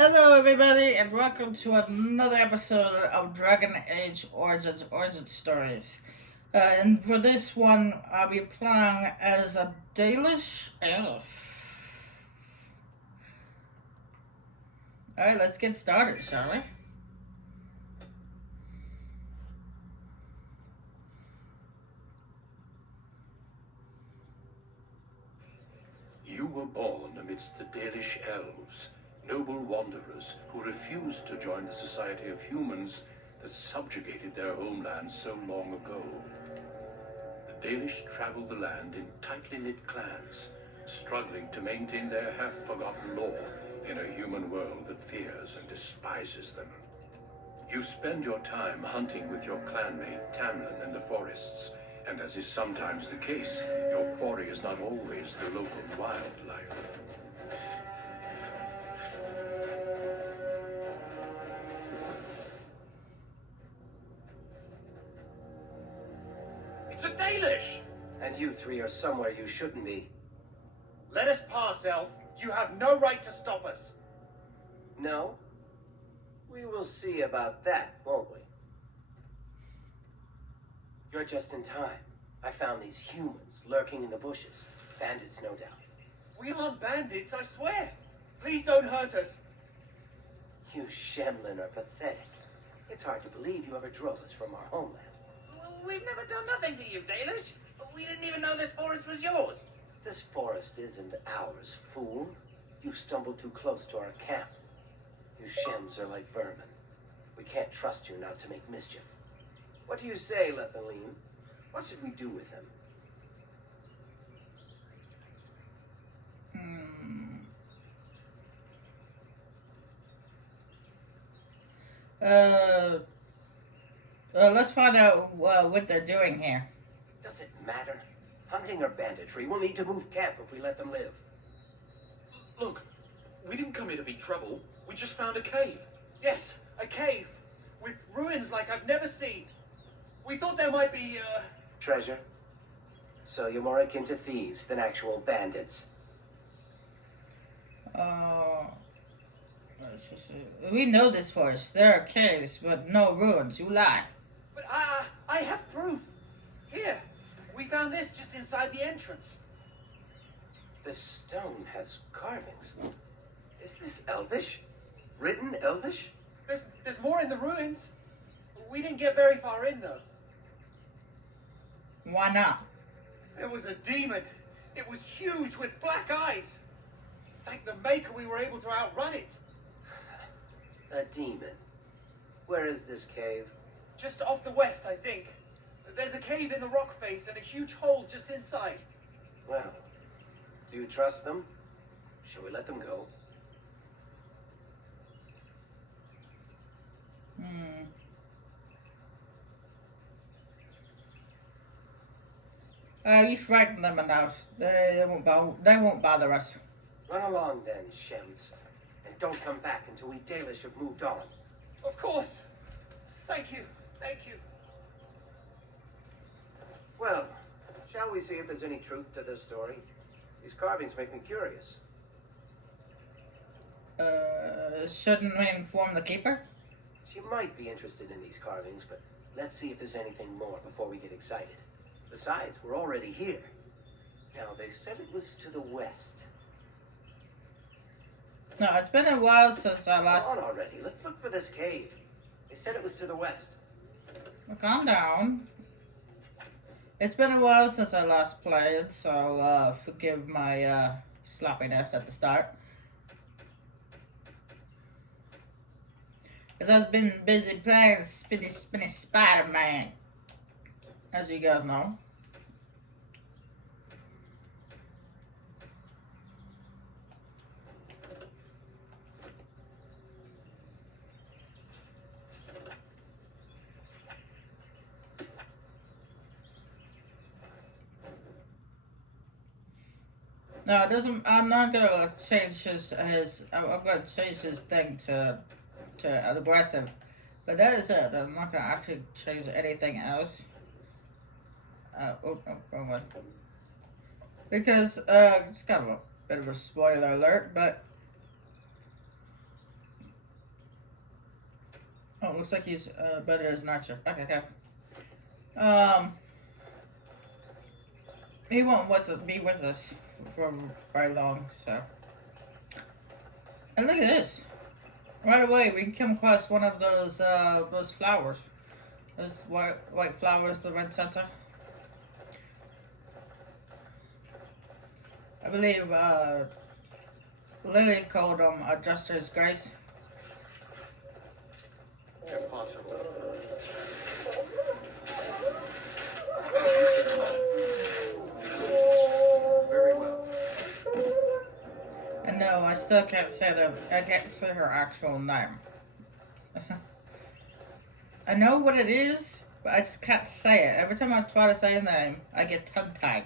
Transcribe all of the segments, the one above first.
Hello, everybody, and welcome to another episode of Dragon Age Origin Stories. And for this one, I'll be playing as a Dalish elf. Alright, let's get started, shall we? You were born amidst the Dalish elves, noble wanderers who refused to join the society of humans that subjugated their homeland so long ago. The Dalish traveled the land in tightly knit clans, struggling to maintain their half-forgotten lore in a human world that fears and despises them. You spend your time hunting with your clanmate Tamlin in the forests, and as is sometimes the case, your quarry is not always the local wildlife. It's a Dalish! And you three are somewhere you shouldn't be. Let us pass, Elf. You have no right to stop us. No? We will see about that, won't we? You're just in time. I found these humans lurking in the bushes. Bandits, no doubt. We aren't bandits, I swear. Please don't hurt us. You Shemlin are pathetic. It's hard to believe you ever drove us from our homeland. We've never done nothing to you, Dalish. We didn't even know this forest was yours. This forest isn't ours, fool. You've stumbled too close to our camp. You Shems are like vermin. We can't trust you not to make mischief. What do you say, Lethaline? What should we do with him? Let's find out what they're doing here. Does it matter? Hunting or banditry, we'll need to move camp if we let them live. Look, we didn't come here to be trouble. We just found a cave. Yes, a cave. With ruins like I've never seen. We thought there might be, Treasure? So you're more akin to thieves than actual bandits. We know this forest. There are caves, but no ruins. You lie. But I have proof. Here, we found this just inside the entrance. This stone has carvings. Is this Elvish? Written Elvish? There's more in the ruins. We didn't get very far in, though. Why not? There was a demon. It was huge with black eyes. Thank the Maker we were able to outrun it. A demon. Where is this cave? Just off the west, I think. There's a cave in the rock face and a huge hole just inside. Well, do you trust them? Shall we let them go? You frightened them enough. They won't bother us. Run along then, Shems. And don't come back until we Dalish have moved on. Of course. Thank you. Thank you. Well, shall we see if there's any truth to this story? These carvings make me curious. Shouldn't we inform the keeper? She might be interested in these carvings, but let's see if there's anything more before we get excited. Besides, we're already here. Now, they said it was to the west. No, it's been a while since I last... Come on already. Let's look for this cave. They said it was to the west. Calm down. It's been a while since I last played, so forgive my sloppiness at the start. Because I've been busy playing Spinny Spider-Man, as you guys know. No, it doesn't. I'm not gonna change his. I'm gonna change his thing to aggressive, but that is it. I'm not gonna actually change anything else. Wrong one. Because it's kind of a bit of a spoiler alert, but Oh, looks like he's better as an archer. Okay, okay. He won't be with us for very long, so. And look at this. Right away, we can come across one of those flowers. Those white flowers, the red center. I believe Lily called them Adjuster's Grace. Impossible. Very well. And no, I still can't say I can't say her actual name. I know what it is, but I just can't say it. Every time I try to say a name, I get tongue-tied.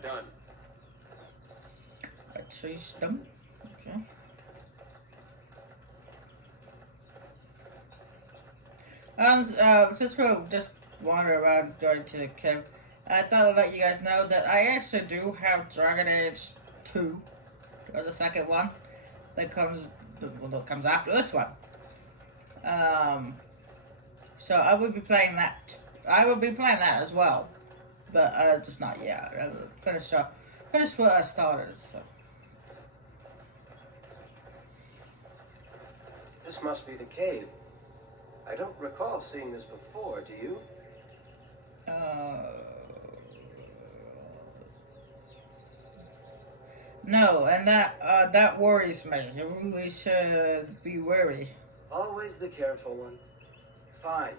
Done. I traced them. Okay. Since we'll just wander around going to the cave, I thought I'd let you guys know that I actually do have Dragon Age 2, or the second one, that comes after this one. So I will be playing that. I will be playing that as well, but just not yet. I'll finish what I started. So. This must be the cave. I don't recall seeing this before, do you? No, and that worries me. We should be wary. Always the careful one. Fine,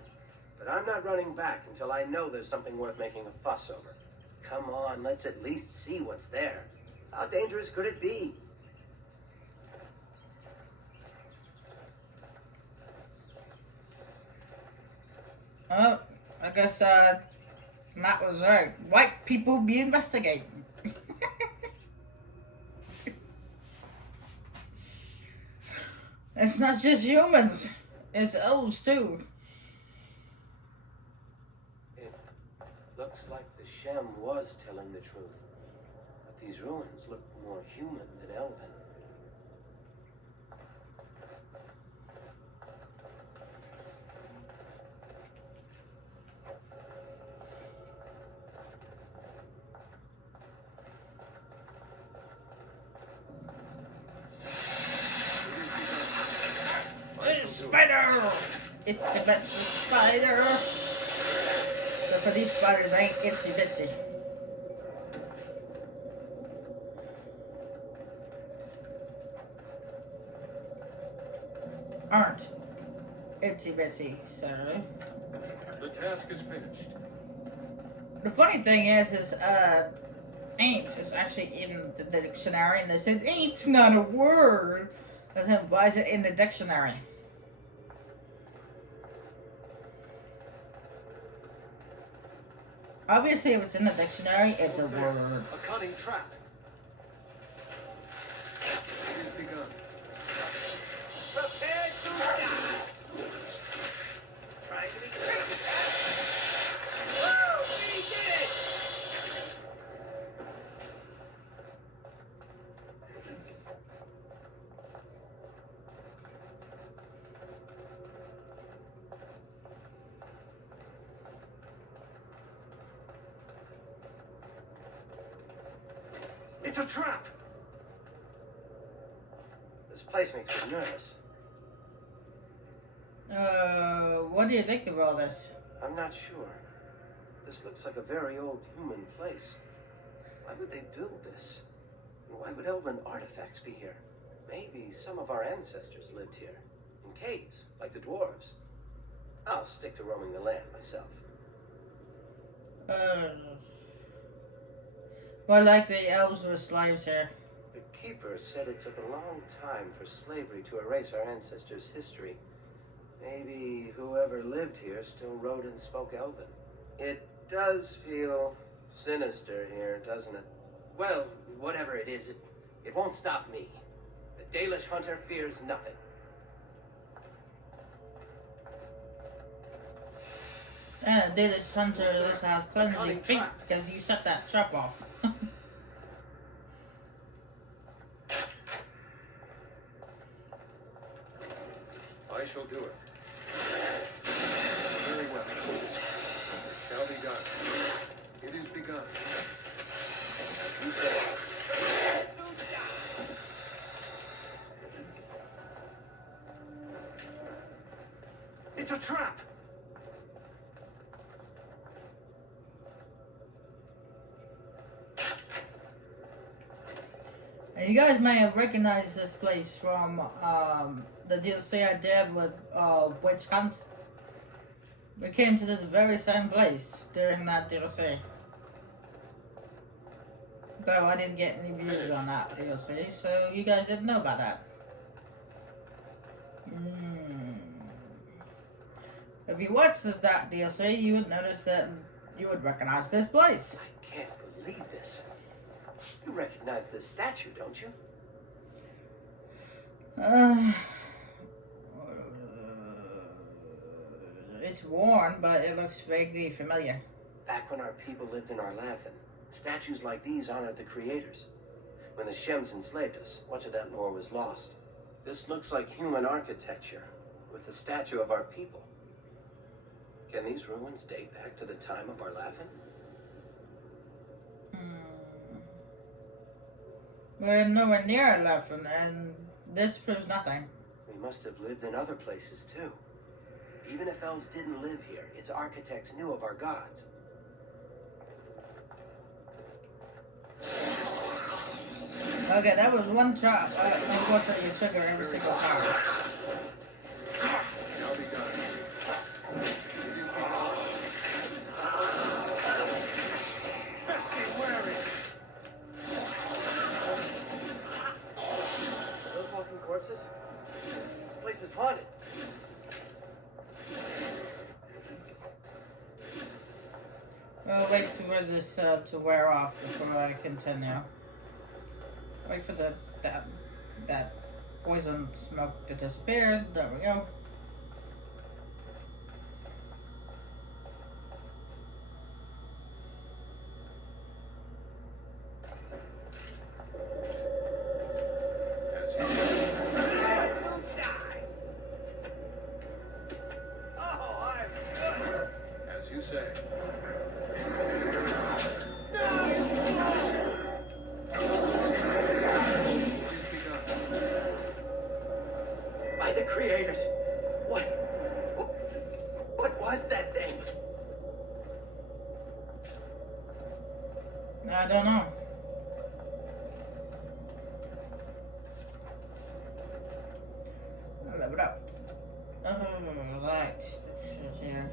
but I'm not running back until I know there's something worth making a fuss over. Come on, let's at least see what's there. How dangerous could it be? Oh, I guess Matt was right. White people be investigating. It's not just humans. It's elves too. It looks like the Shem was telling the truth. But these ruins look more human than elven. Spider! Itsy bitsy spider! So for these spiders, I ain't itsy bitsy. Aren't itsy bitsy, so. The task is finished. The funny thing is ain't is actually in the dictionary, and they said ain't's not a word. I said, why is it in the dictionary? Obviously, if it's in the dictionary, it's a word. A cunning trap. It has begun. Prepare to die. Trying to be quick. Woo! We did it! It's a trap. This place makes me nervous. What do you think of all this? I'm not sure. This looks like a very old human place. Why would they build this? And why would elven artifacts be here? Maybe some of our ancestors lived here. In caves, like the dwarves. I'll stick to roaming the land myself. Well, like the elves were slaves here. The keeper said it took a long time for slavery to erase our ancestors' history. Maybe whoever lived here still wrote and spoke Elven. It does feel sinister here, doesn't it? Well, whatever it is, it won't stop me. The Dalish hunter fears nothing. And this hunter this has clumsy feet because you set that trap off. I shall do it. Very well. It shall be done. It is begun. As you say. It's a trap! And you guys may have recognized this place from the DLC I did with Witch Hunt. We came to this very same place during that DLC. Though I didn't get any views on that DLC, so you guys didn't know about that. If you watched this DLC, you would notice that you would recognize this place. I can't believe this. You recognize this statue, don't you? It's worn, but it looks vaguely familiar. Back when our people lived in Arlathan, statues like these honored the creators. When the Shems enslaved us, much of that lore was lost. This looks like human architecture, with the statue of our people. Can these ruins date back to the time of Arlathan? We're nowhere near 11, and this proves nothing. We must have lived in other places too. Even if elves didn't live here, its architects knew of our gods. Okay, that was one try. Unfortunately, you trigger every single time. Shall be done. It is begun. Best be wary. Are those walking corpses? This place is haunted. We'll wait for this to wear off before I continue. Wait for that poison smoke to disappear. There we go. As you say. Don't die. Oh, I'm good. As you say. It is begun. By the creators. What was that thing? I don't know. I'll level it up. Right, let's see here.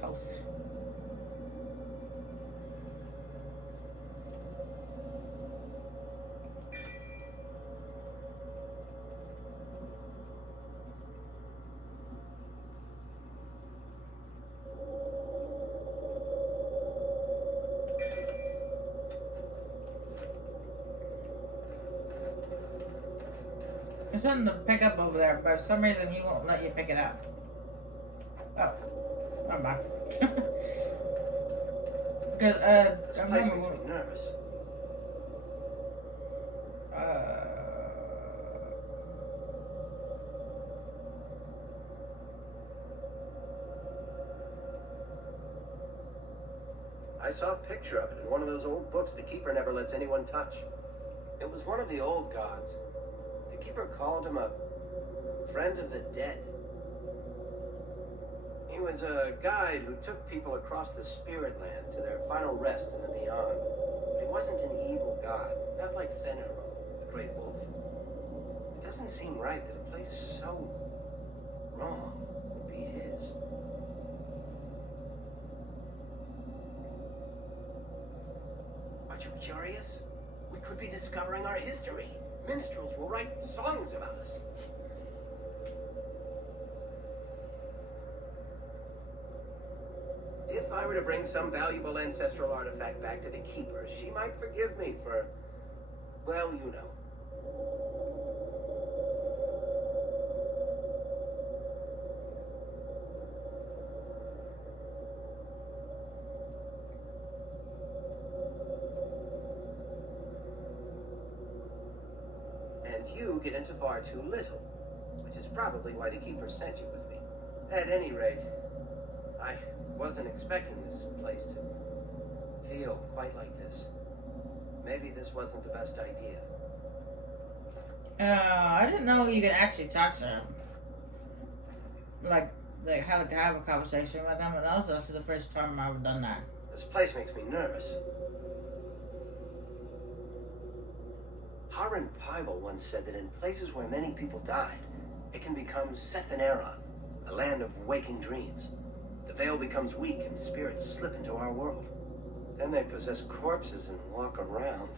House. There's something to pick up over there, but for some reason he won't let you pick it up. Oh, never mind. Because This I place remember. makes me nervous. I saw a picture of it in one of those old books the Keeper never lets anyone touch. It was one of the old gods. The Keeper called him a friend of the dead. He was a guide who took people across the spirit land to their final rest in the beyond. But he wasn't an evil god, not like Fenrir, the great wolf. It doesn't seem right that a place so wrong would be his. Aren't you curious? We could be discovering our history. Minstrels will write songs about us. If I were to bring some valuable ancestral artifact back to the Keeper, she might forgive me for, well, you know. And and you get into far too little, which is probably why the Keeper sent you with me. At any rate, I wasn't expecting this place to feel quite like this. Maybe this wasn't the best idea. I didn't know you could actually talk to him. Like have a conversation with them, and that was actually the first time I've ever done that. This place makes me nervous. Harun Pybal once said that in places where many people died, it can become Sethaneron, a land of waking dreams. The veil becomes weak and spirits slip into our world. Then they possess corpses and walk around.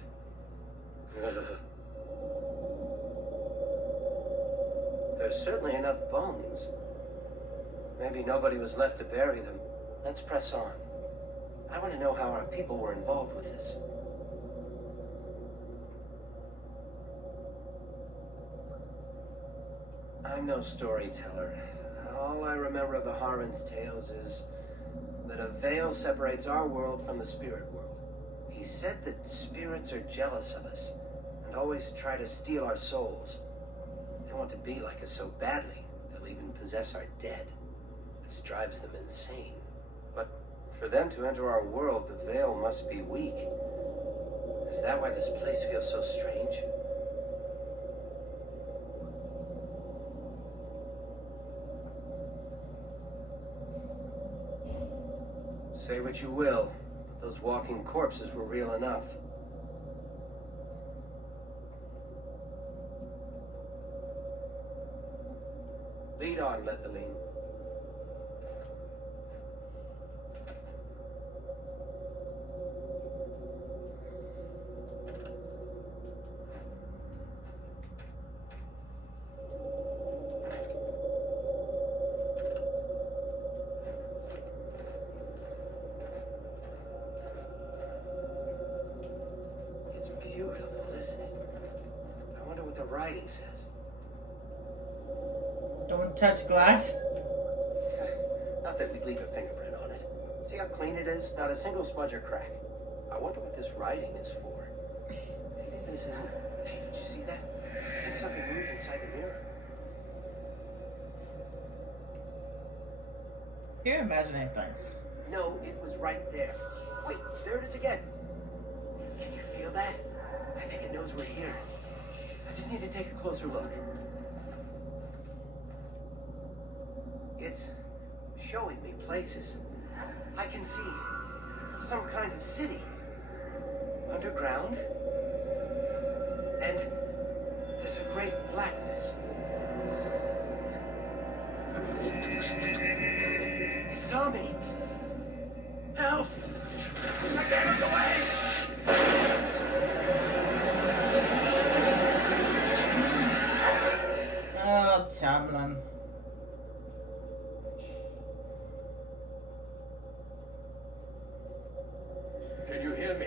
There's certainly enough bones. Maybe nobody was left to bury them. Let's press on. I want to know how our people were involved with this. I'm no storyteller. All I remember of the Harun's tales is that a veil separates our world from the spirit world. He said that spirits are jealous of us and always try to steal our souls. They want to be like us so badly, they'll even possess our dead. This drives them insane. But for them to enter our world, the veil must be weak. Is that why this place feels so strange? Say what you will, but those walking corpses were real enough. Lead on, Lethaline. It's beautiful, isn't it? I wonder what the writing says. Don't touch glass. Not that we'd leave a fingerprint on it. See how clean it is? Not a single smudge or crack. I wonder what this writing is for. Maybe this isn't... Hey, did you see that? I think something moved inside the mirror. You're imagining things. No, it was right there. Wait, there it is again. Can you feel that? I think it knows we're here. I just need to take a closer look. It's showing me places. I can see some kind of city. Underground. And there's a great blackness. It saw me. Help! I can't look away! Oh, Tamlin. Can you hear me?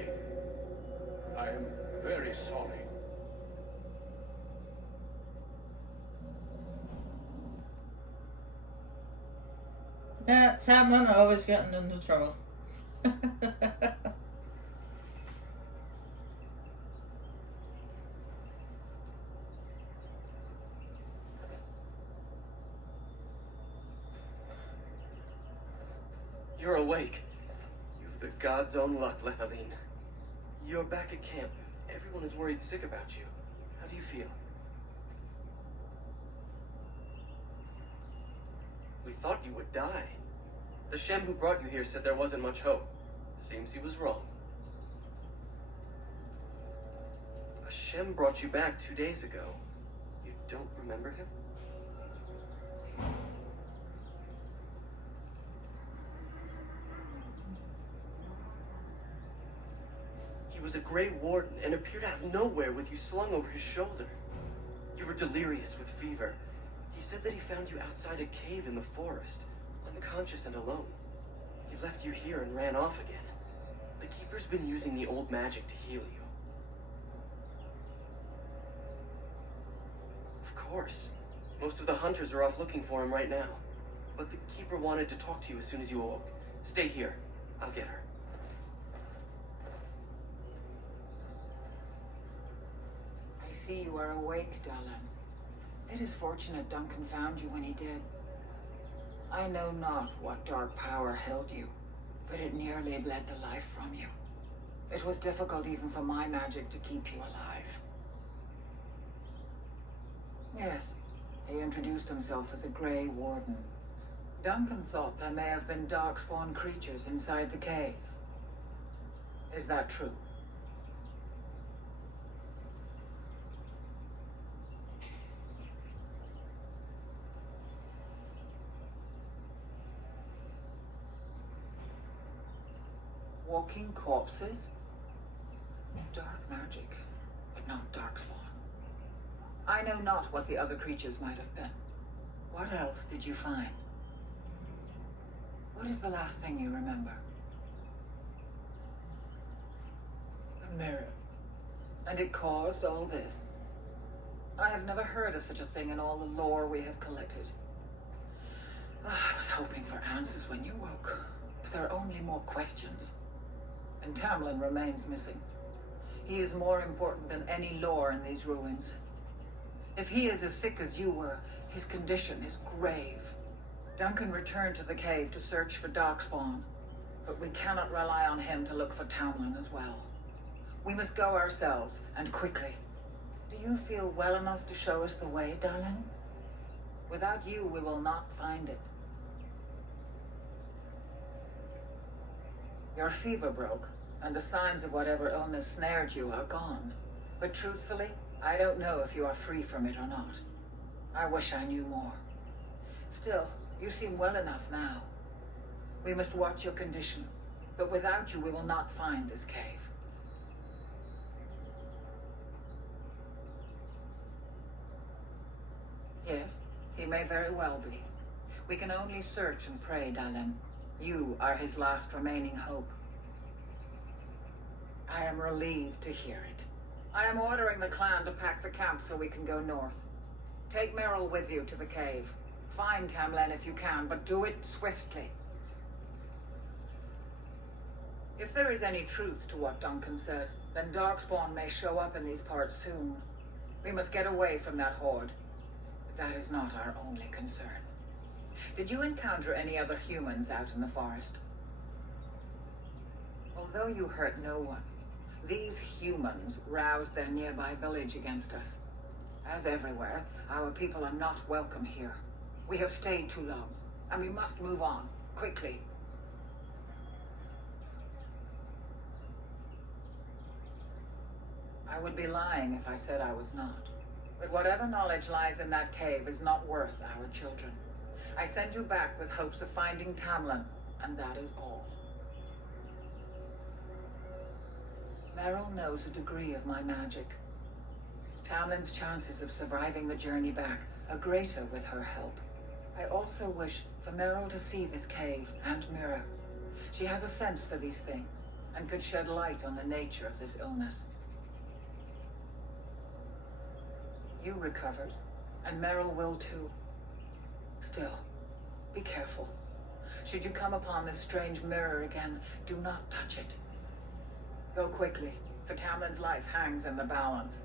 I am very sorry. Yeah, Tamlin always getting into trouble. You're awake. You've the god's own luck, Lethaline. You're back at camp. Everyone is worried sick about you. How do you feel? We thought you would die. The Shem who brought you here said there wasn't much hope. Seems he was wrong. A Shem brought you back 2 days ago. You don't remember him? He was a Grey Warden and appeared out of nowhere with you slung over his shoulder. You were delirious with fever. He said that he found you outside a cave in the forest, unconscious and alone. He left you here and ran off again. The Keeper's been using the old magic to heal you. Of course. Most of the hunters are off looking for him right now. But the Keeper wanted to talk to you as soon as you awoke. Stay here. I'll get her. I see you are awake, Dalish. It is fortunate Duncan found you when he did. I know not what dark power held you, but it nearly bled the life from you. It was difficult even for my magic to keep you alive. Yes, he introduced himself as a Grey Warden. Duncan thought there may have been darkspawn creatures inside the cave. Is that true? Walking corpses? Dark magic, but not darkspawn. I know not what the other creatures might have been. What else did you find? What is the last thing you remember? A mirror. And it caused all this. I have never heard of such a thing in all the lore we have collected. I was hoping for answers when you woke, but there are only more questions. And Tamlin remains missing. He is more important than any lore in these ruins. If he is as sick as you were, his condition is grave. Duncan returned to the cave to search for darkspawn, but we cannot rely on him to look for Tamlin as well. We must go ourselves, and quickly. Do you feel well enough to show us the way, darling? Without you, we will not find it. Your fever broke, and the signs of whatever illness snared you are gone. But truthfully, I don't know if you are free from it or not. I wish I knew more. Still, you seem well enough now. We must watch your condition, but without you we will not find this cave. Yes, he may very well be. We can only search and pray, Dalish. You are his last remaining hope. I am relieved to hear it. I am ordering the clan to pack the camp so we can go north. Take Meryl with you to the cave. Find Tamlin if you can, but do it swiftly. If there is any truth to what Duncan said, then Darkspawn may show up in these parts soon. We must get away from that horde. But that is not our only concern. Did you encounter any other humans out in the forest? Although you hurt no one, these humans roused their nearby village against us. As everywhere, our people are not welcome here. We have stayed too long, and we must move on, quickly. I would be lying if I said I was not. But whatever knowledge lies in that cave is not worth our children. I send you back with hopes of finding Tamlin, and that is all. Meryl knows a degree of my magic. Tamlin's chances of surviving the journey back are greater with her help. I also wish for Meryl to see this cave and mirror. She has a sense for these things, and could shed light on the nature of this illness. You recovered, and Meryl will too. Still, be careful. Should you come upon this strange mirror again, do not touch it. Go quickly, for Tamlin's life hangs in the balance.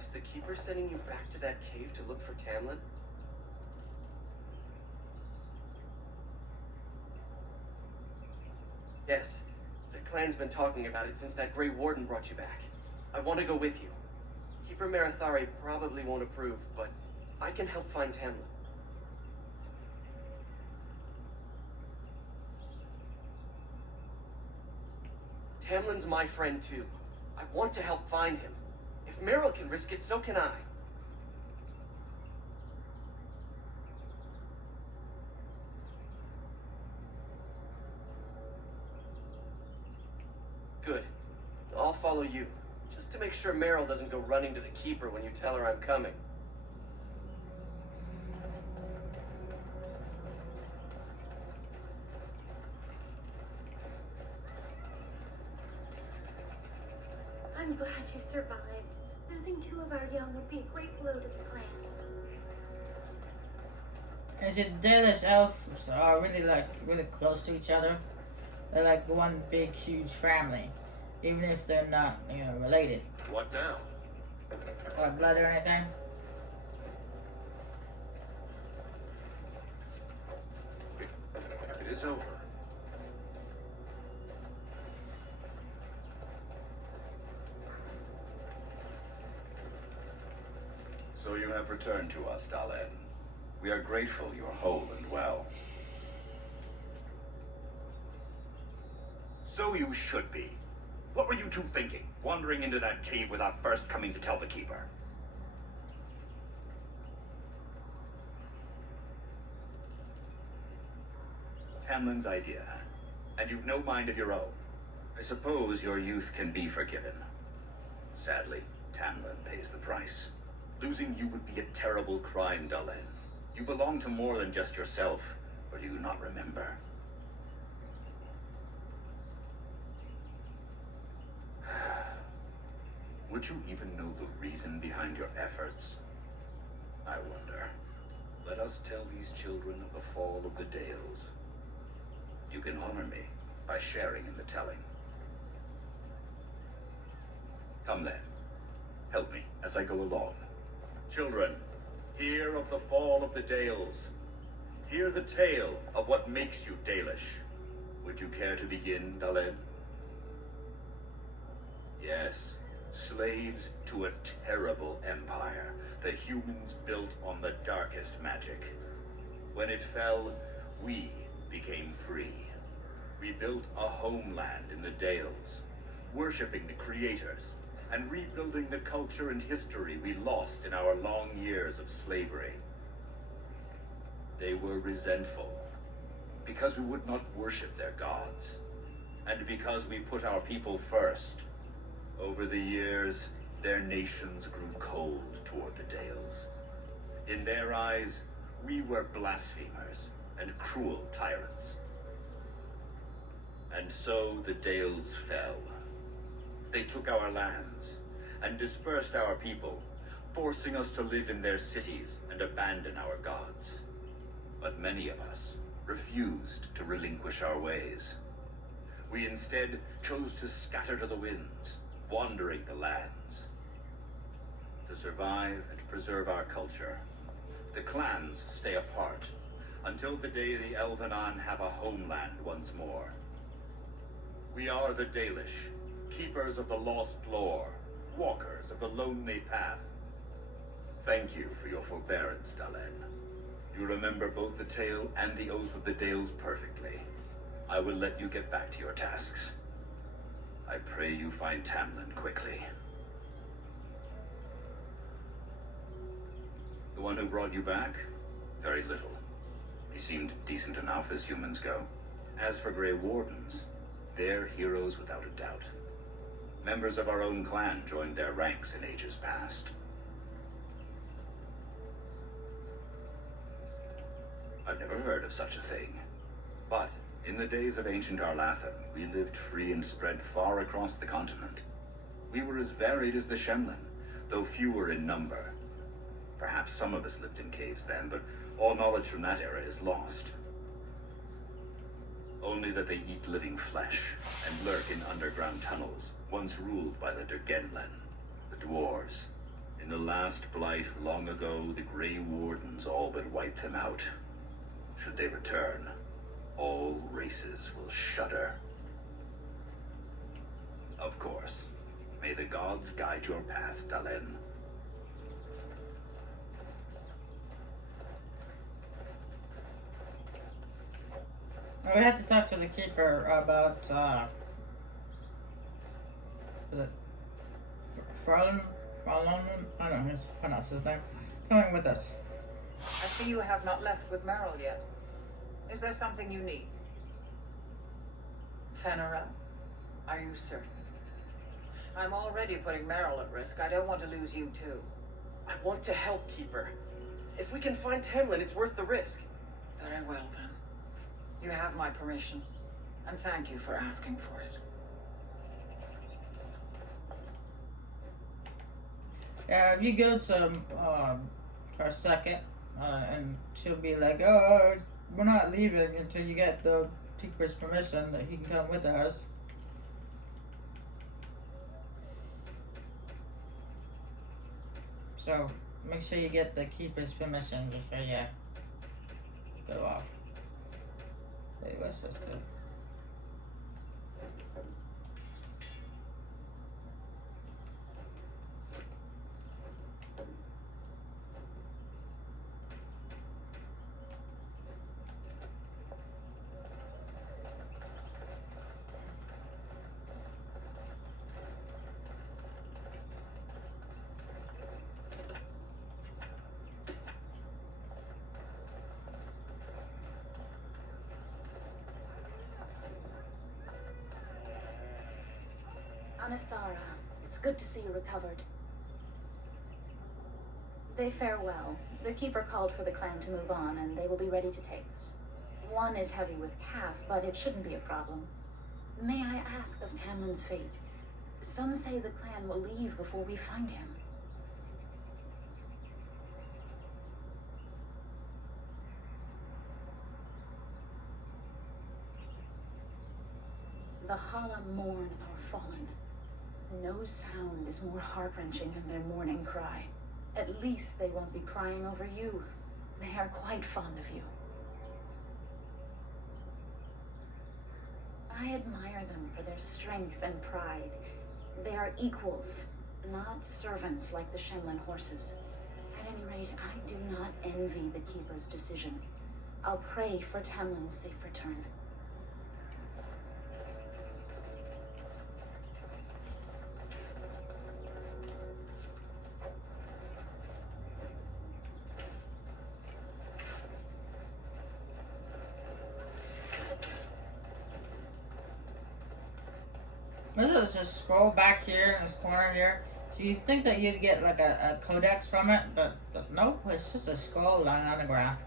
Is the Keeper sending you back to that cave to look for Tamlin? Yes. The clan's been talking about it since that Grey Warden brought you back. I want to go with you. Keeper Marathari probably won't approve, but I can help find Tamlin. Tamlin's my friend too. I want to help find him. If Meryl can risk it, so can I. Good. I'll follow you. Just to make sure Meryl doesn't go running to the Keeper when you tell her I'm coming. survived. Losing 2 of our young would be a great blow to the clan. Is it Dalish elves are really close to each other? They're like one big huge family, even if they're not related. What now? Or blood or anything. It is over. So you have returned to us, Dalen. We are grateful you are whole and well. So you should be. What were you two thinking, wandering into that cave without first coming to tell the Keeper? Tamlin's idea, and you've no mind of your own. I suppose your youth can be forgiven. Sadly, Tamlin pays the price. Losing you would be a terrible crime, Dalen. You belong to more than just yourself, or do you not remember? Would you even know the reason behind your efforts? I wonder. Let us tell these children of the fall of the Dales. You can honor me by sharing in the telling. Come then. Help me as I go along. Children, hear of the fall of the Dales. Hear the tale of what makes you Dalish. Would you care to begin, Dalen? Yes. Slaves to a terrible empire the humans built on the darkest magic. When it fell, we became free. We built a homeland in the Dales, worshipping the creators, and rebuilding the culture and history we lost in our long years of slavery. They were resentful, because we would not worship their gods, and because we put our people first. Over the years, their nations grew cold toward the Dales. In their eyes, we were blasphemers and cruel tyrants. And so the Dales fell. They took our lands and dispersed our people, forcing us to live in their cities and abandon our gods. But many of us refused to relinquish our ways. We instead chose to scatter to the winds, wandering the lands. To survive and preserve our culture, the clans stay apart until the day the Elvenan have a homeland once more. We are the Dalish, keepers of the lost lore, walkers of the lonely path. Thank you for your forbearance, Dalen. You remember both the tale and the oath of the Dales perfectly. I will let you get back to your tasks. I pray you find Tamlin quickly. The one who brought you back? Very little. He seemed decent enough as humans go. As for Grey Wardens, they're heroes without a doubt. Members of our own clan joined their ranks in ages past. I've never heard of such a thing. But in the days of ancient Arlathan, we lived free and spread far across the continent. We were as varied as the Shemlin, though fewer in number. Perhaps some of us lived in caves then, but all knowledge from that era is lost. Only that they eat living flesh and lurk in underground tunnels, once ruled by the Dergenlen, the dwarves. In the last blight long ago, the Grey Wardens all but wiped them out. Should they return, all races will shudder. Of course. May the gods guide your path, Dalen. We had to talk to the keeper about, was it Farlon? I don't know how to pronounce his name. Coming with us. I see you have not left with Meryl yet. Is there something you need? Fenora, are you certain? I'm already putting Meryl at risk. I don't want to lose you too. I want to help, Keeper. If we can find Tamlin, it's worth the risk. Very well then. You have my permission, and thank you for asking for it. Yeah, if you go to her second, and she'll be like, "Oh, we're not leaving until you get the Keeper's permission that he can come with us." So make sure you get the Keeper's permission before you go off. Wait, what's this do? Anathara, it's good to see you recovered. They fare well. The Keeper called for the clan to move on, and they will be ready to take us. One is heavy with calf, but it shouldn't be a problem. May I ask of Tamlin's fate? Some say the clan will leave before we find him. The Hala mourn our fallen. No sound is more heart-wrenching than their mourning cry. At least they won't be crying over you. They are quite fond of you. I admire them for their strength and pride. They are equals, not servants like the Shemlin horses. At any rate, I do not envy the Keeper's decision. I'll pray for Tamlin's safe return. Let's just scroll back here in this corner here. So you think that you'd get like a codex from it, but nope, it's just a scroll lying on the ground.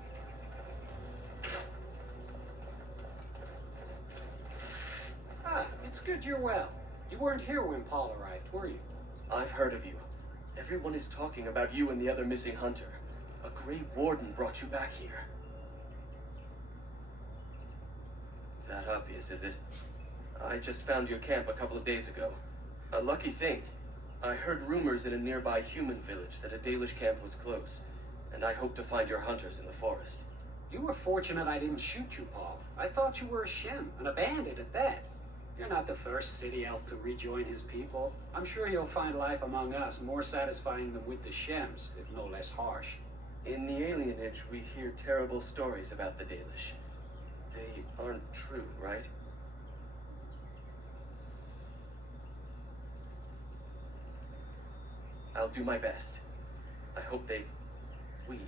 Ah, it's good you're well. You weren't here when Paul arrived, were you? I've heard of you. Everyone is talking about you and the other missing hunter. A Grey Warden brought you back here. That obvious, is it? I just found your camp a couple of days ago. A lucky thing. I heard rumors in a nearby human village that a Dalish camp was close, and I hope to find your hunters in the forest. You were fortunate I didn't shoot you, Paul. I thought you were a Shem, and a bandit at that. You're not the first city elf to rejoin his people. I'm sure you'll find life among us more satisfying than with the Shems, if no less harsh. In the alienage, we hear terrible stories about the Dalish. They aren't true, right? I'll do my best. I hope we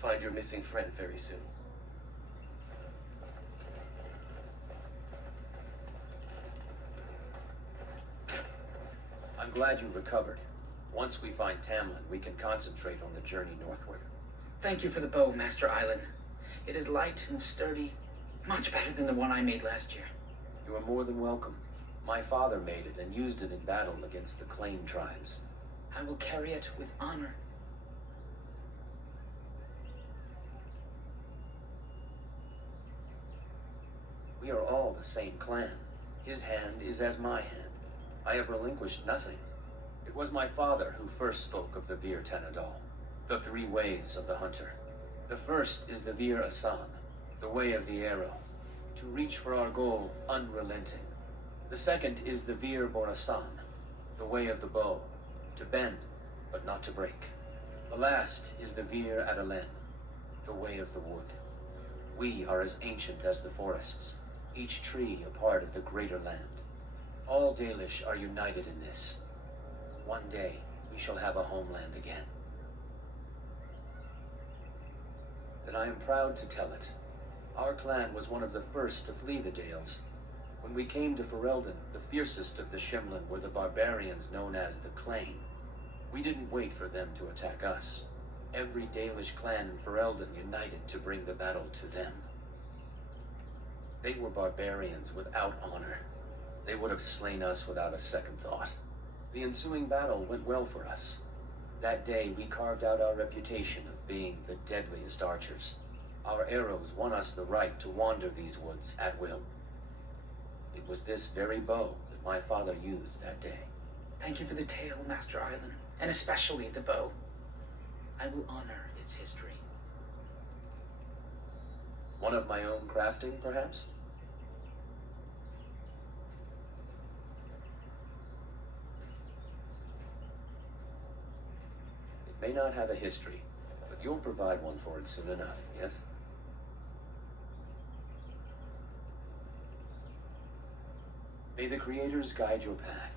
find your missing friend very soon. I'm glad you recovered. Once we find Tamlin, we can concentrate on the journey northward. Thank you for the bow, Master Island. It is light and sturdy, much better than the one I made last year. You are more than welcome. My father made it and used it in battle against the Claim tribes. I will carry it with honor. We are all the same clan. His hand is as my hand. I have relinquished nothing. It was my father who first spoke of the Vir Tanadal, the three ways of the hunter. The first is the Vir Asan, the way of the arrow, to reach for our goal unrelenting. The second is the Vir Borasan, the way of the bow, to bend, but not to break. The last is the Vir Adalen, the way of the wood. We are as ancient as the forests, each tree a part of the greater land. All Dalish are united in this. One day, we shall have a homeland again. Then I am proud to tell it. Our clan was one of the first to flee the Dales. When we came to Ferelden, the fiercest of the Shemlin were the barbarians known as the Claim. We didn't wait for them to attack us. Every Dalish clan in Ferelden united to bring the battle to them. They were barbarians without honor. They would have slain us without a second thought. The ensuing battle went well for us. That day, we carved out our reputation of being the deadliest archers. Our arrows won us the right to wander these woods at will. It was this very bow that my father used that day. Thank you for the tale, Master Island, and especially the bow. I will honor its history. One of my own crafting, perhaps? It may not have a history, but you'll provide one for it soon enough, yes? May the creators guide your path.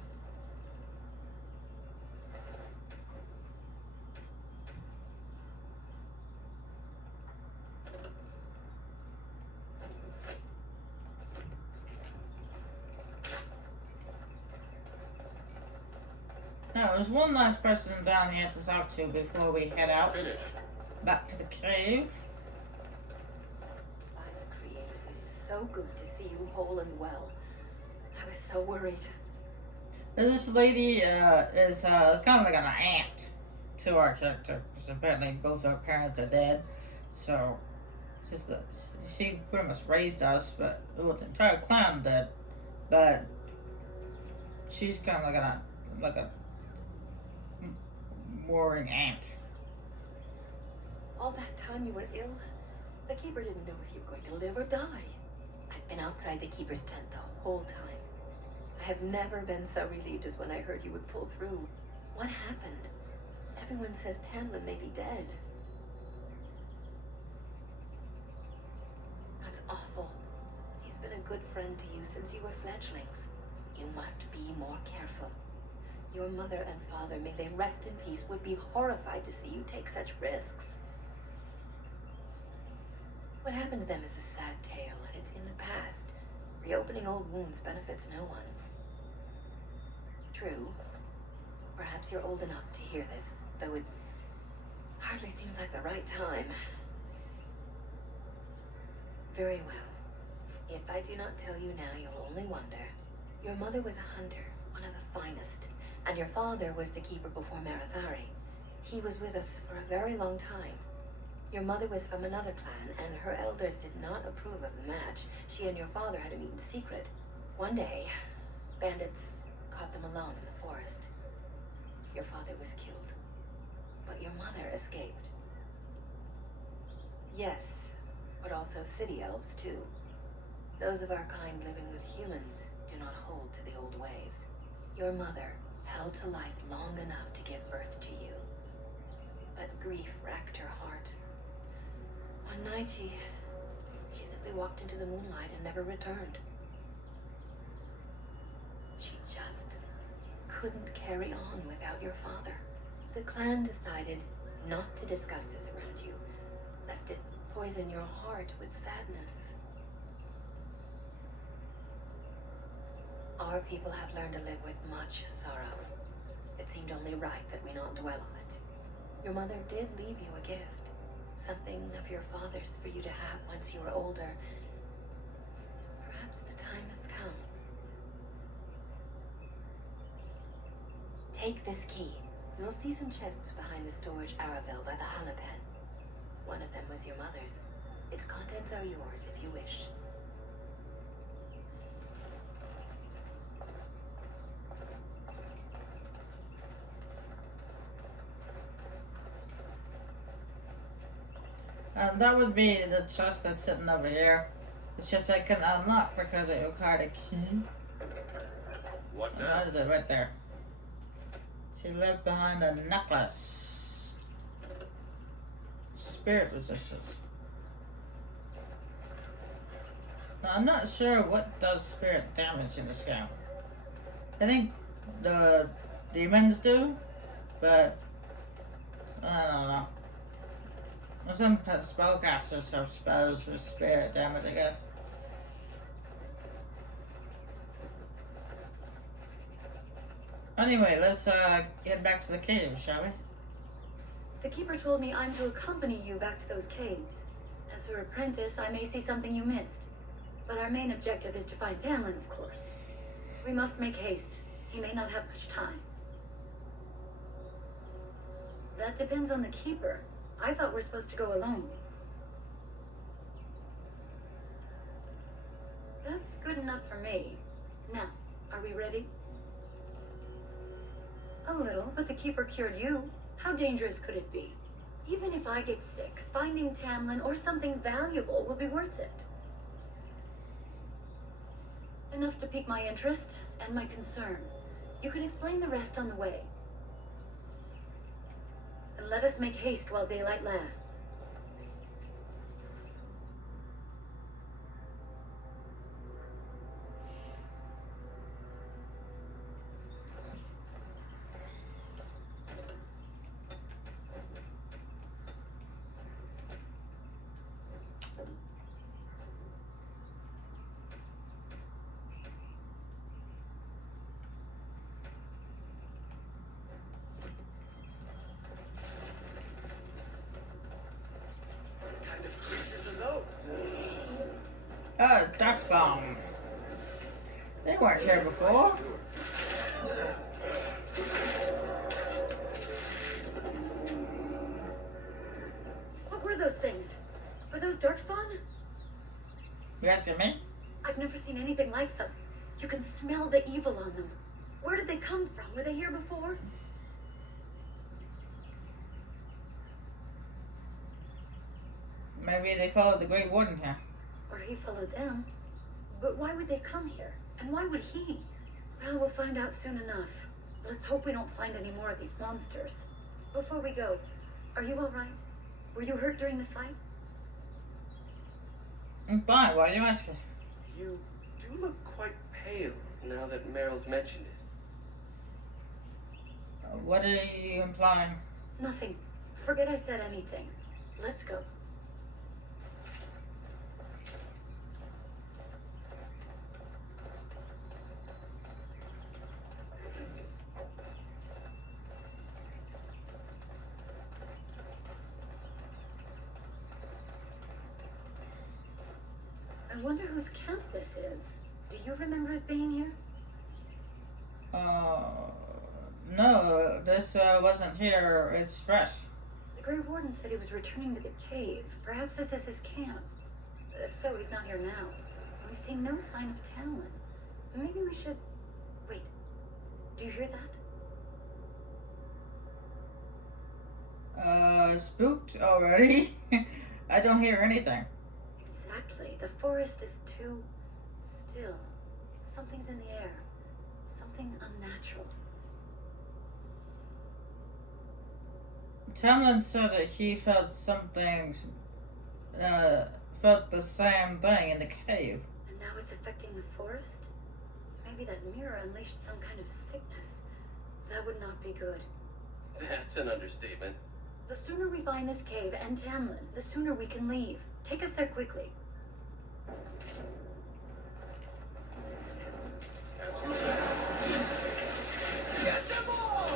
Now, there's one last person down here to talk to before we head out. Finished. Back to the cave. By the creators, it is so good to see you whole and well. I was so worried. This lady is kind of like an aunt to our character, because apparently both our parents are dead. So, she pretty much raised us, but the entire clan did. But she's kind of like a warring aunt. All that time you were ill, the Keeper didn't know if you were going to live or die. I've been outside the Keeper's tent the whole time. I have never been so relieved as when I heard you would pull through. What happened? Everyone says Tamlin may be dead. That's awful. He's been a good friend to you since you were fledglings. You must be more careful. Your mother and father, may they rest in peace, would be horrified to see you take such risks. What happened to them is a sad tale, and it's in the past. Reopening old wounds benefits no one. True. Perhaps you're old enough to hear this, though it hardly seems like the right time. Very well. If I do not tell you now, you'll only wonder. Your mother was a hunter, one of the finest, and your father was the Keeper before Marathari. He was with us for a very long time. Your mother was from another clan, and her elders did not approve of the match. She and your father had a meet in secret. One day, bandits caught them alone in the forest. Your father was killed, but your mother escaped. Yes, but also city elves too. Those of our kind living with humans do not hold to the old ways. Your mother held to life long enough to give birth to you. But grief racked her heart. One night she simply walked into the moonlight and never returned. She just couldn't carry on without your father. The clan decided not to discuss this around you, lest it poison your heart with sadness. Our people have learned to live with much sorrow. It seemed only right that we not dwell on it. Your mother did leave you a gift. Something of your father's for you to have once you are older. Perhaps the time has come. Take this key. You'll see some chests behind the storage Aravel by the Halapen. One of them was your mother's. Its contents are yours if you wish. That would be the chest that's sitting over here. It's just I can unlock because it required a key. What And now? that is it right there. She left behind a necklace. Spirit resistance. Now I'm not sure what does spirit damage in this game. I think the demons do, but I don't know. Some spellcasters have spells with spirit damage, I guess. Anyway, let's get back to the cave, shall we? The Keeper told me I'm to accompany you back to those caves. As her apprentice, I may see something you missed. But our main objective is to find Tamlin, of course. We must make haste. He may not have much time. That depends on the keeper. I thought we're supposed to go alone. That's good enough for me. Now, are we ready? A little, but the keeper cured you. How dangerous could it be? Even if I get sick, finding Tamlin or something valuable will be worth it. Enough to pique my interest and my concern. You can explain the rest on the way. And let us make haste while daylight lasts. Darkspawn. They weren't here before. What were those things? Were those Darkspawn? You asking me? I've never seen anything like them. You can smell the evil on them. Where did they come from? Were they here before? Maybe they followed the Great Warden here. Or he followed them. But why would they come here? And why would he? Well, we'll find out soon enough. Let's hope we don't find any more of these monsters. Before we go, are you all right? Were you hurt during the fight? I'm fine. Why are you asking? You do look quite pale now that Meryl's mentioned it. What are you implying? Nothing. Forget I said anything. Let's go. I wonder whose camp this is. Do you remember it being here? No, this wasn't here. It's fresh. The Grey Warden said he was returning to the cave. Perhaps this is his camp. If so, he's not here now. We've seen no sign of Talon. Maybe we should... Wait. Do you hear that? Spooked already? I don't hear anything. Exactly. The forest is too still. Something's in the air. Something unnatural. Tamlin said that he felt something, felt the same thing in the cave. And now it's affecting the forest? Maybe that mirror unleashed some kind of sickness. That would not be good. That's an understatement. The sooner we find this cave and Tamlin, the sooner we can leave. Take us there quickly. Get them all!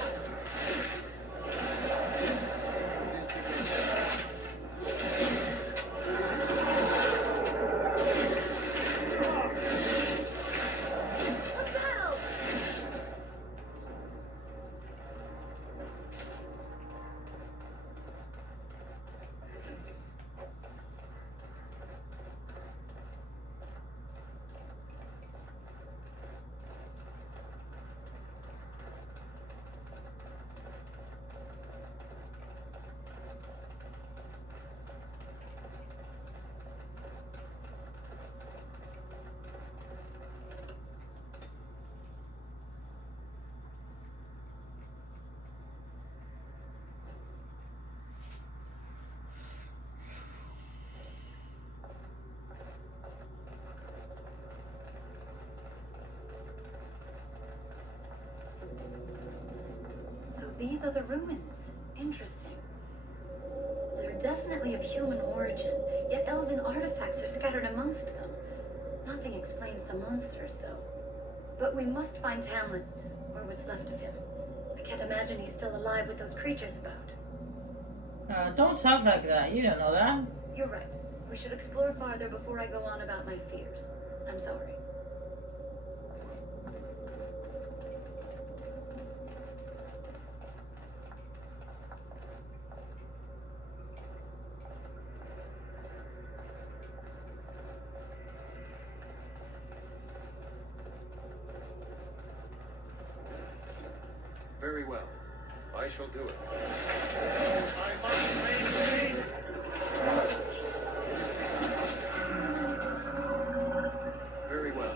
So these are the ruins. Interesting. They're definitely of human origin, yet elven artifacts are scattered amongst them. Nothing explains the monsters, though. But we must find Tamlin, or what's left of him. I can't imagine he's still alive with those creatures about. Don't talk like that. You don't know that. You're right. We should explore farther before I go on about my fears. I'm sorry. Very well. I shall do it. I must maintain. Very well.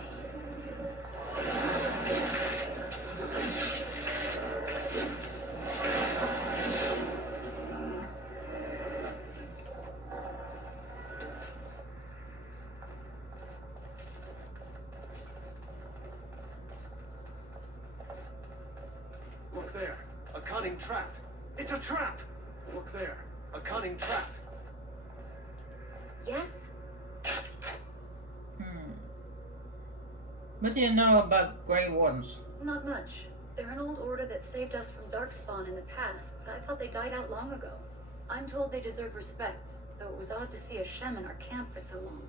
Look there. A cunning trap. It's a trap. Look there. A cunning trap. Yes? What do you know about Grey Wardens? Not much. They're an old order that saved us from Darkspawn in the past, but I thought they died out long ago. I'm told they deserve respect, though it was odd to see a Shem in our camp for so long.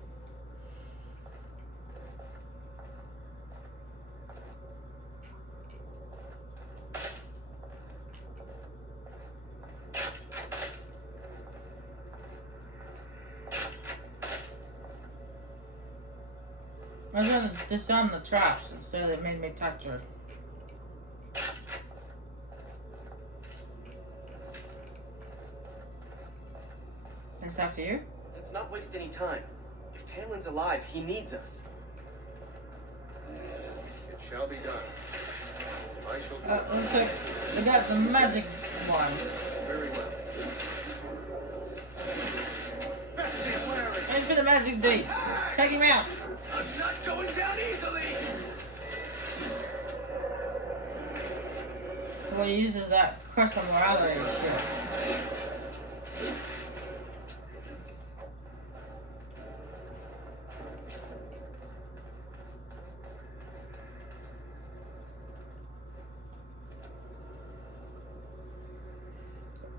I was gonna disarm the traps, instead it made me touch her. Is that you? Let's not waste any time. If Tamlin's alive, he needs us. It shall be done. I shall do it. Looks like we got the magic one. Very well. In for the magic D. Take him out. I'm not going down easily. Well, he uses that crush on morality shit.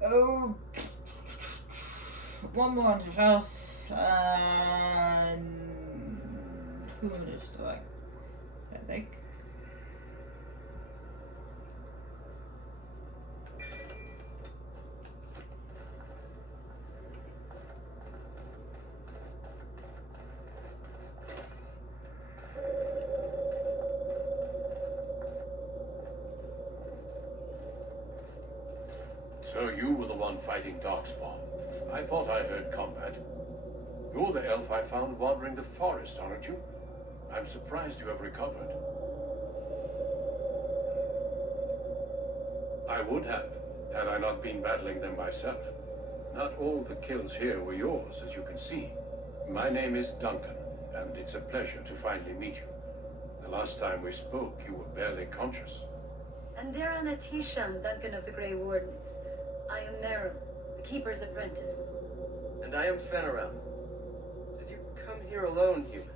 Oh, one more house, and who is like, I think. So you were the one fighting Darkspawn. I thought I heard combat. You're the elf I found wandering the forest, aren't you? I'm surprised you have recovered. I would have, had I not been battling them myself. Not all the kills here were yours, as you can see. My name is Duncan, and it's a pleasure to finally meet you. The last time we spoke, you were barely conscious. And Darren Atishan, Duncan of the Grey Wardens. I am Meryl, the Keeper's apprentice. And I am Fenarel. Did you come here alone, human?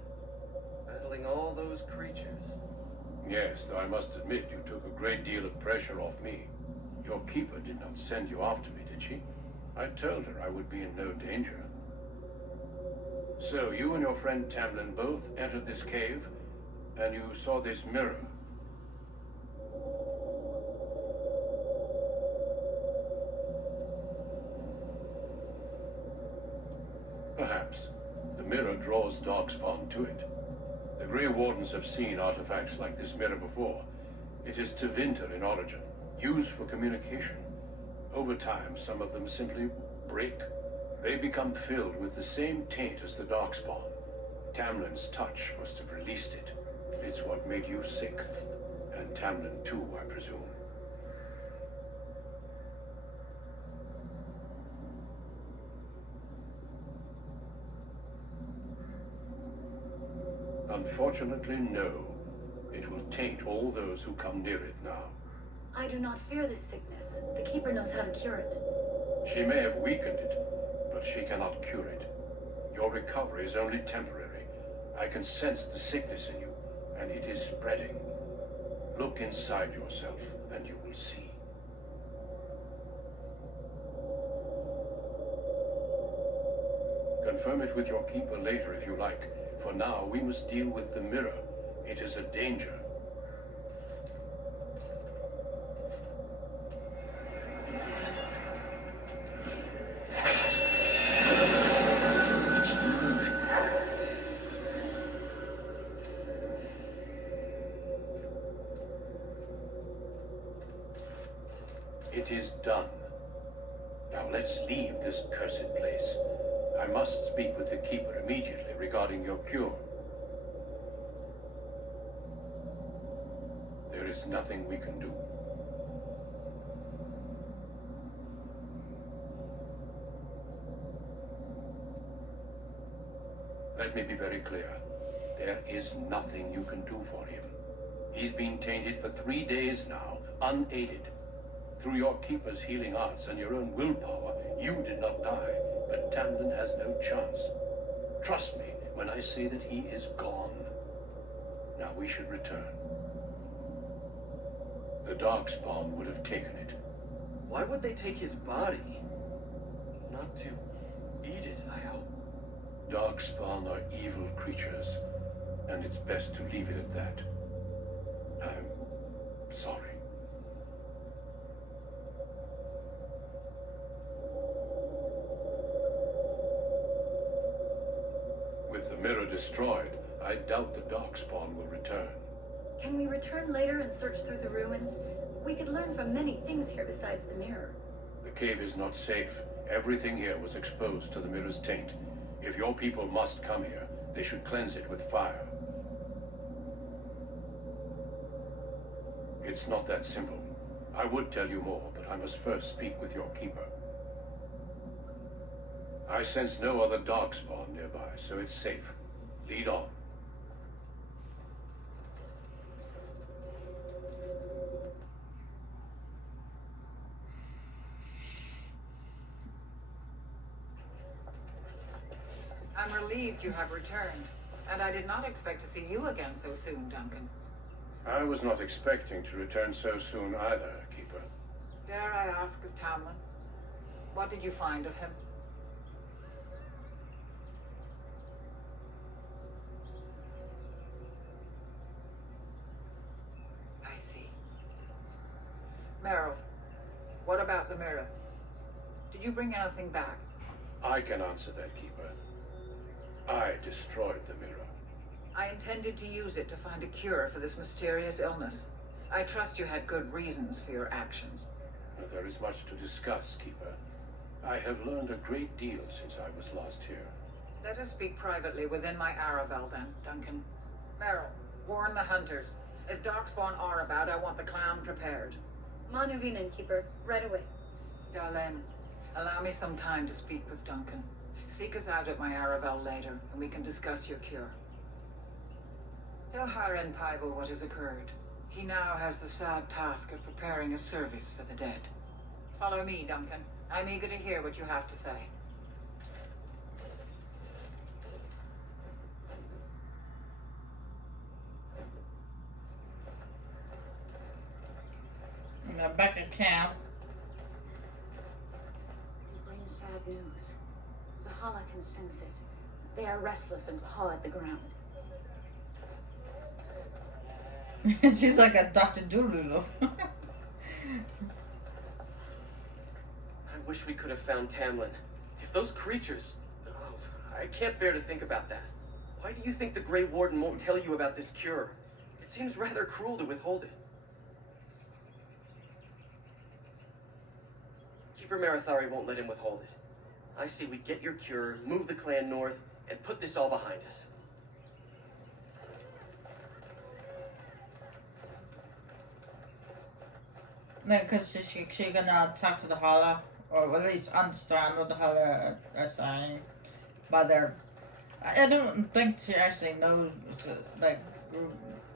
Battling all those creatures? Yes, though I must admit you took a great deal of pressure off me. Your keeper did not send you after me, did she? I told her I would be in no danger. So, you and your friend Tamlin both entered this cave, and you saw this mirror. Perhaps. The mirror draws Darkspawn to it. The Grey Wardens have seen artifacts like this mirror before. It is Tevinter in origin, used for communication. Over time, some of them simply break. They become filled with the same taint as the Darkspawn. Tamlin's touch must have released it. It's what made you sick. And Tamlin too, I presume. Unfortunately, no. It will taint all those who come near it now. I do not fear this sickness. The Keeper knows how to cure it. She may have weakened it, but she cannot cure it. Your recovery is only temporary. I can sense the sickness in you, and it is spreading. Look inside yourself, and you will see. Confirm it with your keeper later if you like. For now, we must deal with the mirror. It is a danger. It is done. Now let's leave this cursed place. I must speak with the Keeper immediately regarding your cure. There is nothing we can do. Let me be very clear. There is nothing you can do for him. He's been tainted for 3 days now, unaided. Through your Keeper's healing arts and your own willpower, you did not die, but Tamlin has no chance. Trust me when I say that he is gone. Now we should return. The Darkspawn would have taken it. Why would they take his body? Not to eat it, I hope. Darkspawn are evil creatures, and it's best to leave it at that. I'm sorry. With the mirror destroyed, I doubt the Darkspawn will return. Can we return later and search through the ruins? We could learn from many things here besides the mirror. The cave is not safe. Everything here was exposed to the mirror's taint. If your people must come here, they should cleanse it with fire. It's not that simple. I would tell you more, but I must first speak with your Keeper. I sense no other Darkspawn nearby, so it's safe. Lead on. I'm relieved you have returned, and I did not expect to see you again so soon, Duncan. I was not expecting to return so soon either, Keeper. Dare I ask of Tamlin? What did you find of him? I see. Meryl, what about the mirror? Did you bring anything back? I can answer that, Keeper. I destroyed the mirror. I intended to use it to find a cure for this mysterious illness. I trust you had good reasons for your actions. But there is much to discuss, Keeper. I have learned a great deal since I was last here. Let us speak privately within my Aravel then, Duncan. Meryl, warn the hunters. If Darkspawn are about, I want the clan prepared. Manuvinen, Keeper, right away. Darlene, allow me some time to speak with Duncan. Seek us out at my Aravel later, and we can discuss your cure. Tell Hiren Paivo what has occurred. He now has the sad task of preparing a service for the dead. Follow me, Duncan. I'm eager to hear what you have to say. Now back at camp. You bring sad news. The Hala can sense it. They are restless and paw at the ground. She's like a Dr. Doolittle. I wish we could have found Tamlin. If those creatures... Oh, I can't bear to think about that. Why do you think the Grey Warden won't tell you about this cure? It seems rather cruel to withhold it. Keeper Marathari won't let him withhold it. I say we get your cure, move the clan north, and put this all behind us. No, because she gonna talk to the Hala, or at least understand what the Hala are saying by their... I don't think she actually knows, like,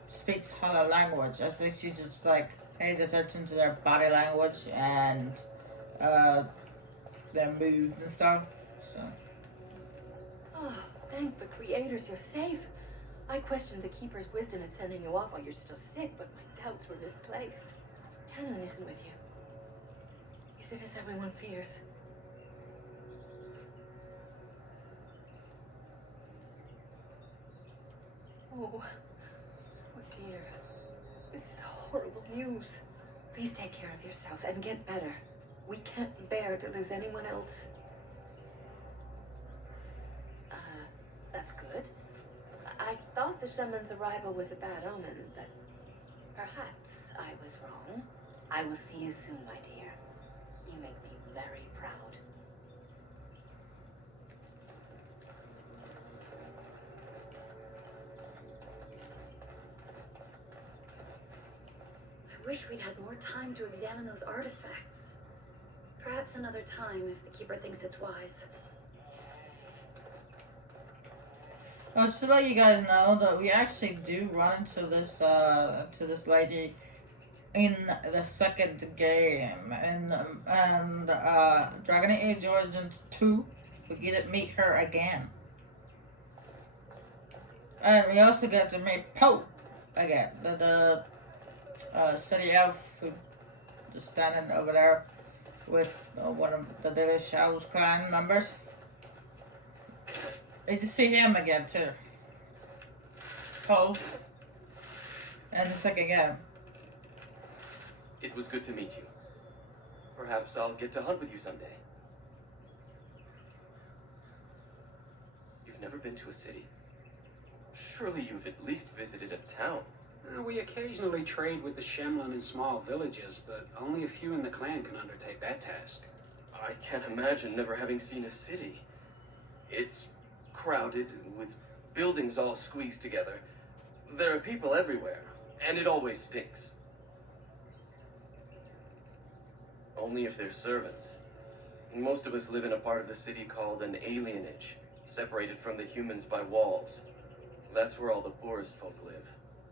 speaks Hala language. I think she just, like, pays attention to their body language and, their moods and stuff, so... Oh, thank the creators you're safe. I questioned the Keeper's wisdom in sending you off while you're still sick, but my doubts were misplaced. Tamlin isn't with you. Is it as everyone fears? Oh dear. This is horrible news. Please take care of yourself and get better. We can't bear to lose anyone else. That's good. I thought the shaman's arrival was a bad omen, but perhaps I was wrong. I will see you soon, my dear. You make me very proud. I wish we'd had more time to examine those artifacts. Perhaps another time if the Keeper thinks it's wise. Just to let you guys know that we actually do run into this lady in the second game, and Dragon Age Origins 2, we get to meet her again. And we also get to meet Poe again, the city elf who is standing over there with one of the Dalish Elves clan members. Need to see him again too. Poe. And the second game. It was good to meet you. Perhaps I'll get to hunt with you someday. You've never been to a city. Surely you've at least visited a town. We occasionally trade with the Shemlin in small villages, but only a few in the clan can undertake that task. I can't imagine never having seen a city. It's crowded, with buildings all squeezed together. There are people everywhere, and it always stinks. Only if they're servants. Most of us live in a part of the city called an alienage, separated from the humans by walls. That's where all the poorest folk live.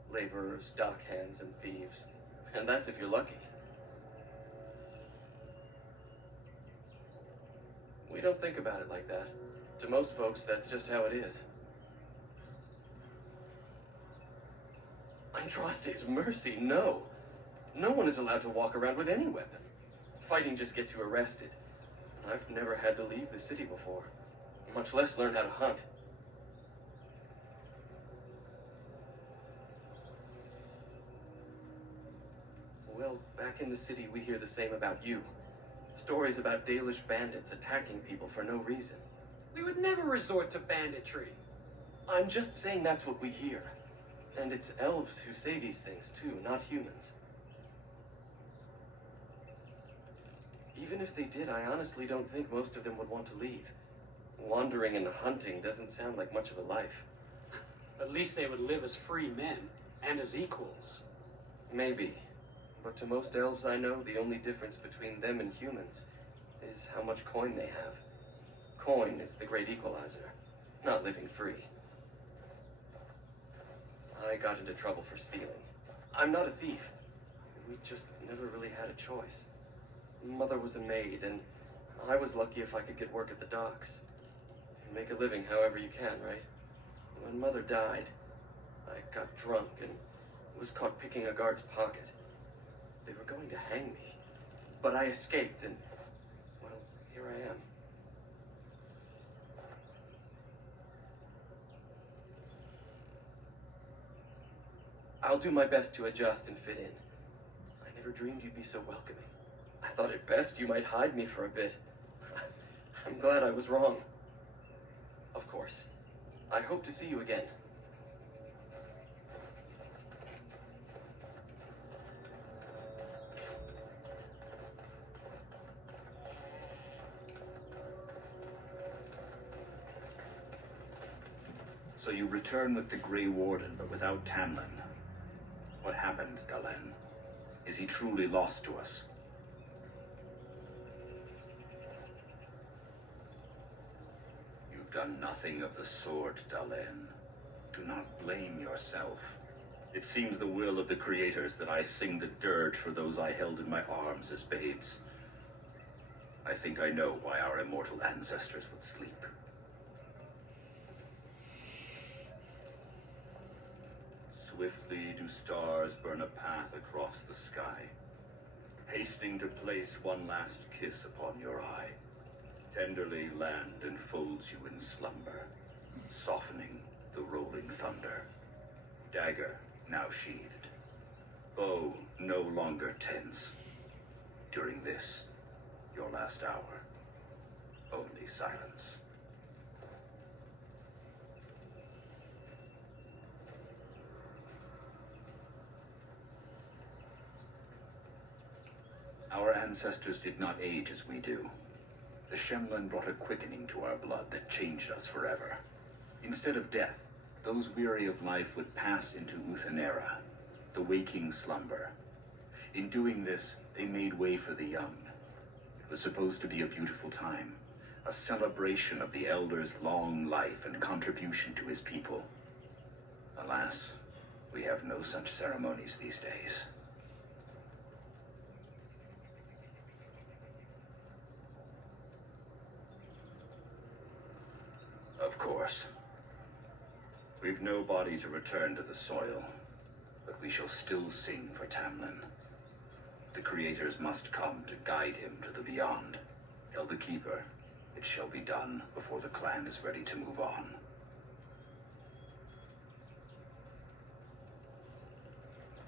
Laborers, dock hands, and thieves. And that's if you're lucky. We don't think about it like that. To most folks, that's just how it is. Andraste's mercy, no. No one is allowed to walk around with any weapon. Fighting just gets you arrested. And I've never had to leave the city before, much less learn how to hunt. Well, back in the city, we hear the same about you. Stories about Dalish bandits attacking people for no reason. We would never resort to banditry. I'm just saying that's what we hear. And it's elves who say these things, too, not humans. Even if they did, I honestly don't think most of them would want to leave. Wandering and hunting doesn't sound like much of a life. At least they would live as free men, and as equals. Maybe. But to most elves I know, the only difference between them and humans is how much coin they have. Coin is the great equalizer, not living free. I got into trouble for stealing. I'm not a thief. We just never really had a choice. Mother was a maid, and I was lucky if I could get work at the docks. You make a living however you can, right? When Mother died, I got drunk and was caught picking a guard's pocket. They were going to hang me, but I escaped, and, well, here I am. I'll do my best to adjust and fit in. I never dreamed you'd be so welcoming. I thought at best you might hide me for a bit. I'm glad I was wrong. Of course. I hope to see you again. So you return with the Grey Warden, but without Tamlin. What happened, Dalen? Is he truly lost to us? You've done nothing of the sort, Dalen. Do not blame yourself. It seems the will of the creators that I sing the dirge for those I held in my arms as babes. I think I know why our immortal ancestors would sleep. Swiftly do stars burn a path across the sky, hastening to place one last kiss upon your eye. Tenderly land enfolds you in slumber, softening the rolling thunder. Dagger now sheathed, bow no longer tense. During this, your last hour, only silence. Our ancestors did not age as we do. The Shemlin brought a quickening to our blood that changed us forever. Instead of death, those weary of life would pass into Uthenera, the waking slumber. In doing this, they made way for the young. It was supposed to be a beautiful time, a celebration of the Elder's long life and contribution to his people. Alas, we have no such ceremonies these days. Of course. We've no body to return to the soil, but we shall still sing for Tamlin. The creators must come to guide him to the beyond. Tell the Keeper, it shall be done before the clan is ready to move on.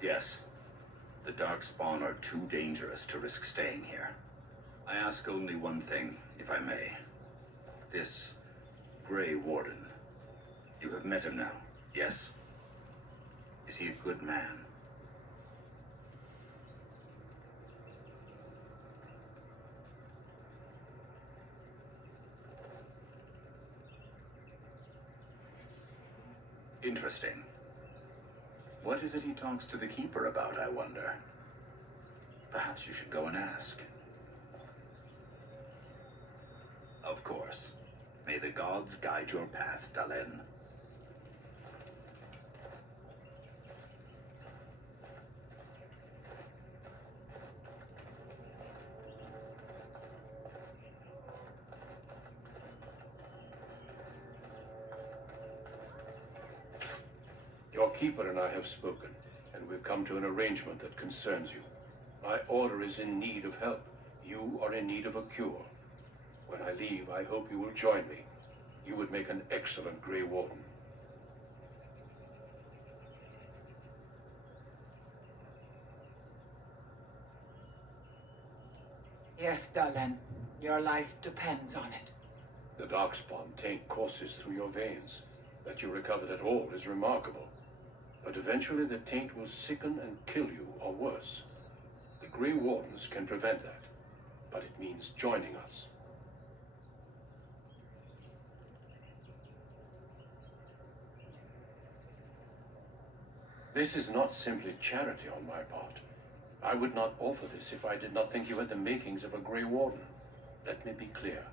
Yes, the Darkspawn are too dangerous to risk staying here. I ask only one thing, if I may. This Grey Warden. You have met him now, yes? Is he a good man? Interesting. What is it he talks to the Keeper about, I wonder? Perhaps you should go and ask. Of course. May the gods guide your path, Dalen. Your Keeper and I have spoken, and we've come to an arrangement that concerns you. My order is in need of help. You are in need of a cure. When I leave, I hope you will join me. You would make an excellent Grey Warden. Yes, Dalen. Your life depends on it. The Darkspawn taint courses through your veins. That you recovered at all is remarkable. But eventually the taint will sicken and kill you, or worse. The Grey Wardens can prevent that, but it means joining us. This is not simply charity on my part. I would not offer this if I did not think you had the makings of a Grey Warden. Let me be clear.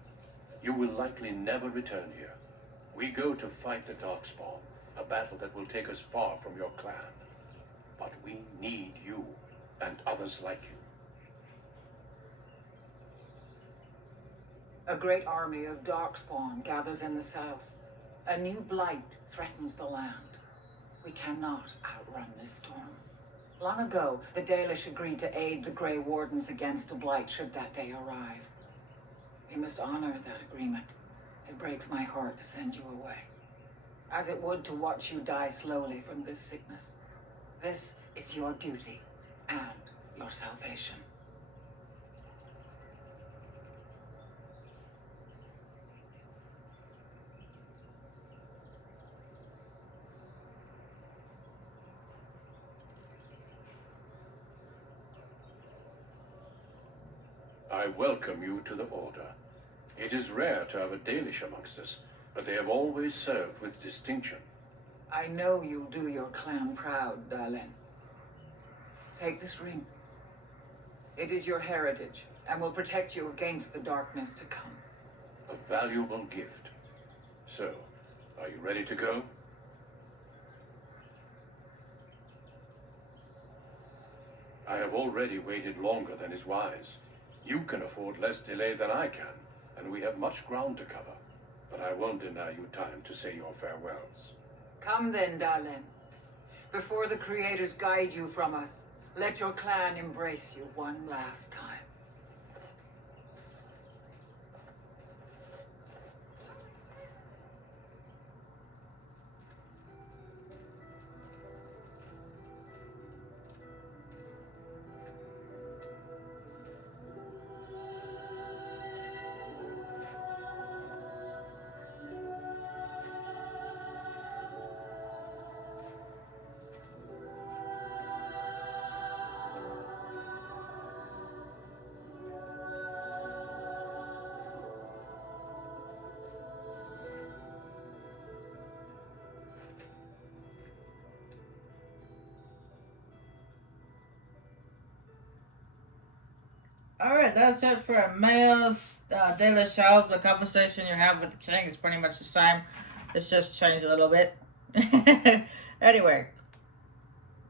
You will likely never return here. We go to fight the Darkspawn, a battle that will take us far from your clan. But we need you, and others like you. A great army of Darkspawn gathers in the south. A new blight threatens the land. We cannot outrun this storm. Long ago, the Dalish agreed to aid the Grey Wardens against a blight should that day arrive. We must honor that agreement. It breaks my heart to send you away, as it would to watch you die slowly from this sickness. This is your duty and your salvation. I welcome you to the Order. It is rare to have a Dalish amongst us, but they have always served with distinction. I know you'll do your clan proud, Dalen. Take this ring. It is your heritage, and will protect you against the darkness to come. A valuable gift. So, are you ready to go? I have already waited longer than is wise. You can afford less delay than I can, and we have much ground to cover. But I won't deny you time to say your farewells. Come then, Dalen. Before the creators guide you from us, let your clan embrace you one last time. Alright, that's it for a male's daily show. The conversation you have with the king is pretty much the same. It's just changed a little bit. Anyway,